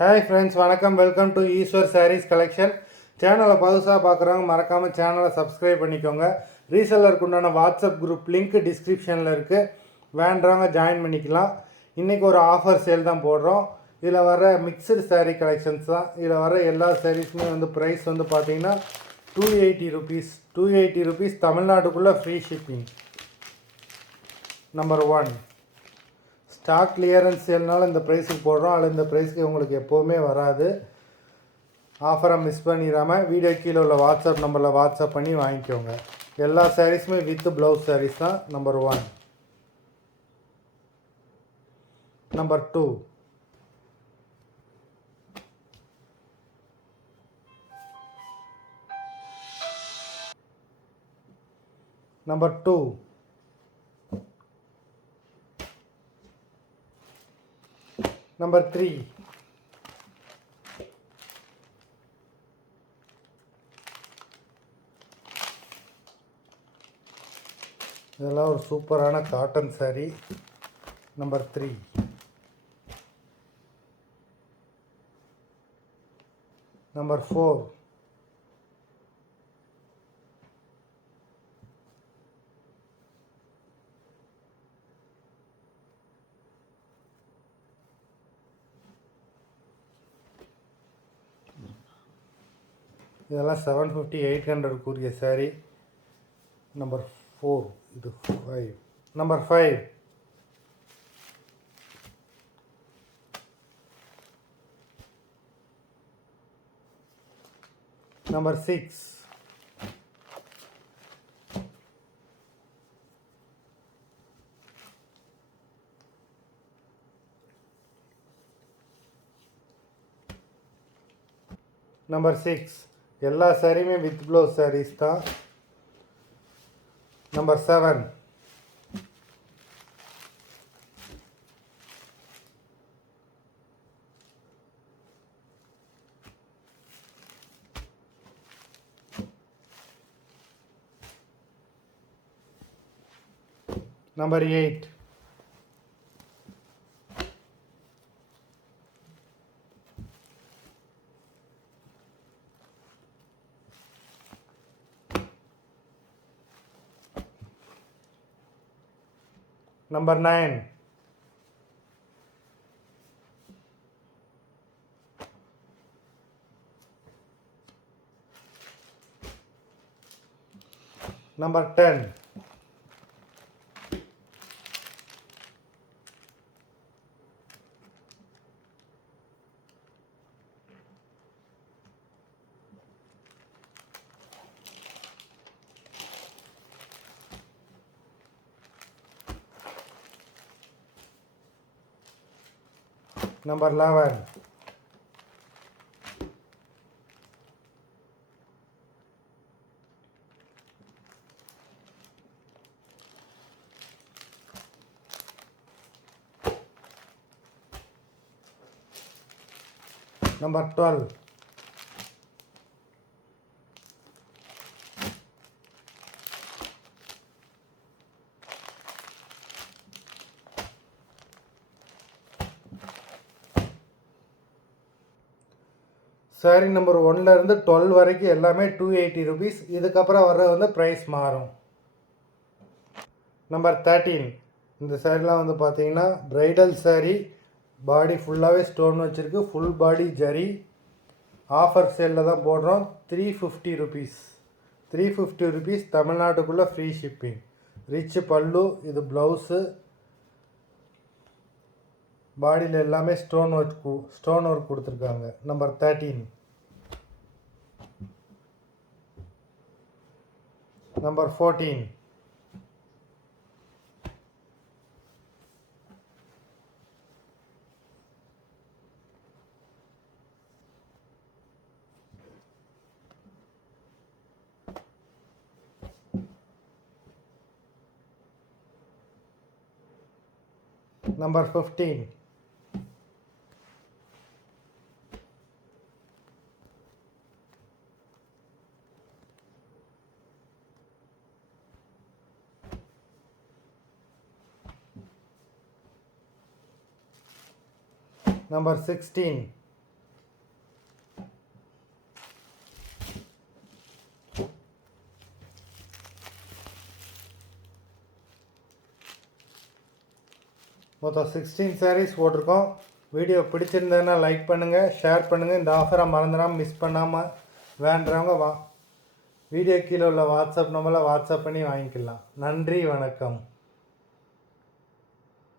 Hi friends, வணக்கம். Welcome to Eswar Sarees collection. சேனலை புதுசாக பார்க்குறவங்க மறக்காமல் சேனலை சப்ஸ்கிரைப் பண்ணிக்கோங்க. ரீசெல்லருக்கு உண்டான வாட்ஸ்அப் குரூப் லிங்க் டிஸ்கிரிப்ஷனில் இருக்குது, வேண்டவங்க ஜாயின் பண்ணிக்கலாம். இன்றைக்கி ஒரு ஆஃபர் சேல் தான் போடுறோம். இதில் வர மிக்சடு சாரீ கலெக்ஷன்ஸ் தான். இதில் வர எல்லா சாரீஸுமே ப்ரைஸ் பார்த்தீங்கன்னா 280 ருபீஸ். 280 ருபீஸ் தமிழ்நாட்டுக்குள்ளே free shipping. Number 1 stock clearance சேல்னால இந்த ப்ரைஸுக்கு போடுறோம். அதில் இந்த ப்ரைஸுக்கு உங்களுக்கு எப்போவுமே வராது. ஆஃபரை மிஸ் பண்ணிடாமல் வீடியோ கீழே உள்ள வாட்ஸ்அப் நம்பரில் வாட்ஸ்அப் பண்ணி வாங்கிக்கோங்க. எல்லா சாரீஸுமே வித் ப்ளவுஸ் சாரீஸ் தான். நம்பர் 1. நம்பர் 2 நம்பர் 2 நம்பர் 3 இதெல்லாம் ஒரு சூப்பரான காட்டன் சாரீ. நம்பர் 3 நம்பர் 4 இதெல்லாம் 750 800 கூறிய சாரீ. நம்பர் 4 இது 5. நம்பர் 5 நம்பர் 6 நம்பர் 6 எல்லா சாரியுமே வித் ப்ளவுஸ் சாரீஸ் தான். Number 7 number 8 number 9 number 10 number 11 number 12 sari number 1லேருந்து 12 வரைக்கும் எல்லாமே 280 ருபீஸ். இதுக்கப்புறம் வர்ற ப்ரைஸ் மாறும். நம்பர் 13 இந்த சாரிலாம் பார்த்தீங்கன்னா ப்ரைடல் சாரீ. பாடி ஃபுல்லாகவே ஸ்டோன் வச்சுருக்கு. Full body zari. ஆஃபர் சேலில் தான் போடுறோம். 350 ருபீஸ். 350 ருபீஸ் தமிழ்நாட்டுக்குள்ளே ஃப்ரீ ஷிப்பிங். ரிச் பல்லு. இது ப்ளவுஸு. பாடியில் எல்லாமே ஸ்டோன் ஒர்க் கொடுத்துருக்காங்க. நம்பர் 13 நம்பர் 14 நம்பர் 15 Number 16. மொத்தம் 16 சாரீஸ் போட்டிருக்கோம். வீடியோ பிடிச்சிருந்ததுன்னா லைக் பண்ணுங்கள், ஷேர் பண்ணுங்கள். இந்த ஆஃபரை மறந்துடாமல் மிஸ் பண்ணாமல் வேண்டுறவங்க வீடியோ கீழே உள்ள வாட்ஸ்அப் நம்பரில் வாட்ஸ்அப் பண்ணி வாங்கிக்கலாம். நன்றி, வணக்கம்.